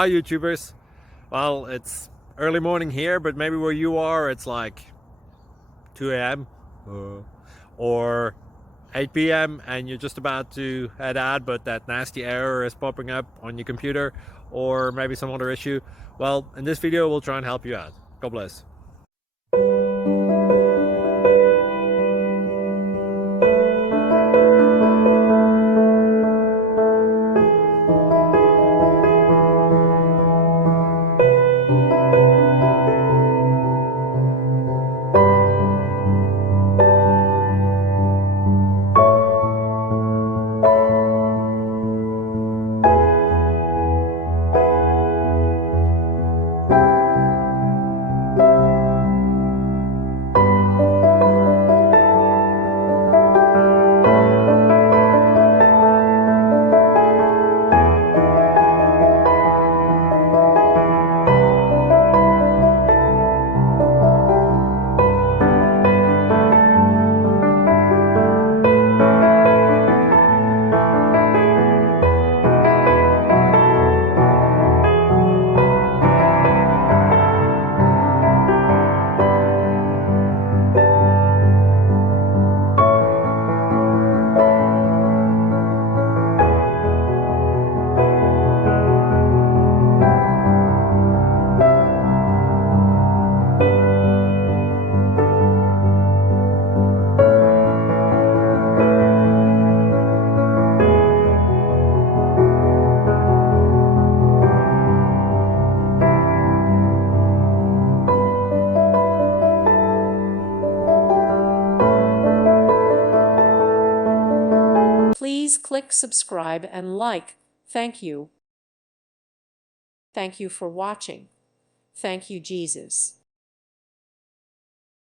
Hi YouTubers. Well, it's early morning here, but maybe where you are it's like 2 a.m. or 8 p.m. and you're just about to head out, but that nasty error is popping up on your computer, or maybe some other issue. Well, in this video we'll try and help you out. God bless. Please click subscribe and like. Thank you. Thank you for watching. Thank you, Jesus.